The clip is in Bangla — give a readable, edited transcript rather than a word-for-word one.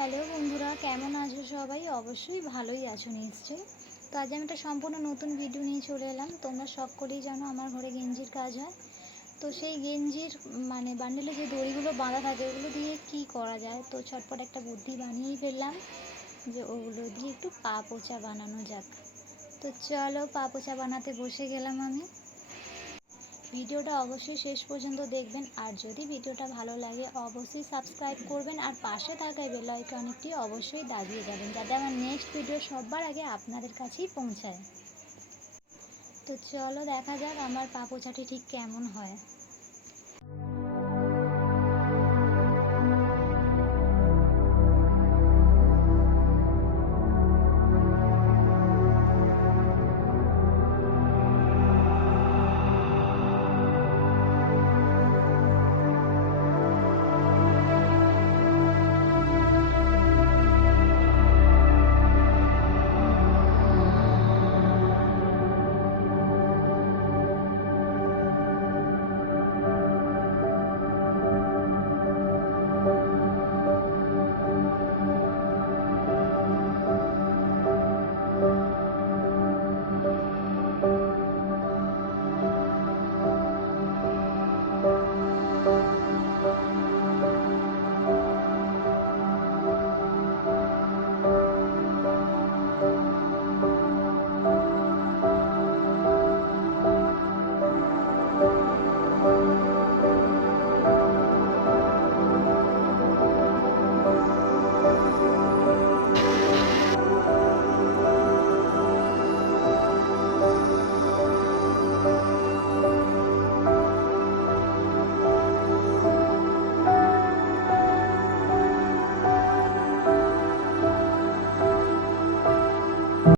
হ্যালো বন্ধুরা, কেমন আছো সবাই? অবশ্যই ভালোই আছো নিশ্চয়ই। তো আজ আমি একটা সম্পূর্ণ নতুন ভিডিও নিয়ে চলে এলাম। তোমরা সকলেই জানো আমার ঘরে গেঞ্জির কাজ হয়। তো সেই গেঞ্জির বান্ডেলে যে দড়িগুলো বাঁধা থাকে ওগুলো দিয়ে কি করা যায়, তো ছটপট একটা বুদ্ধি বানিয়েই ফেললাম যে ওগুলো দিয়ে একটু পা পোঁছা বানানো যাক। তো চলো পা পোঁছা বানাতে বসে গেলাম আমি। ভিডিওটা অবশ্যই শেষ পর্যন্ত দেখবেন, আর যদি ভিডিওটা ভালো লাগে অবশ্যই সাবস্ক্রাইব করবেন, আর পাশে থাকা বেল আইকনটি অবশ্যই দাবিয়ে যাবেন যাতে আমার নেক্সট ভিডিও সবার আগে আপনাদের কাছেই পৌঁছায়। তো চলো দেখা যাক আমার পা পোঁছাটি ঠিক কেমন হয়।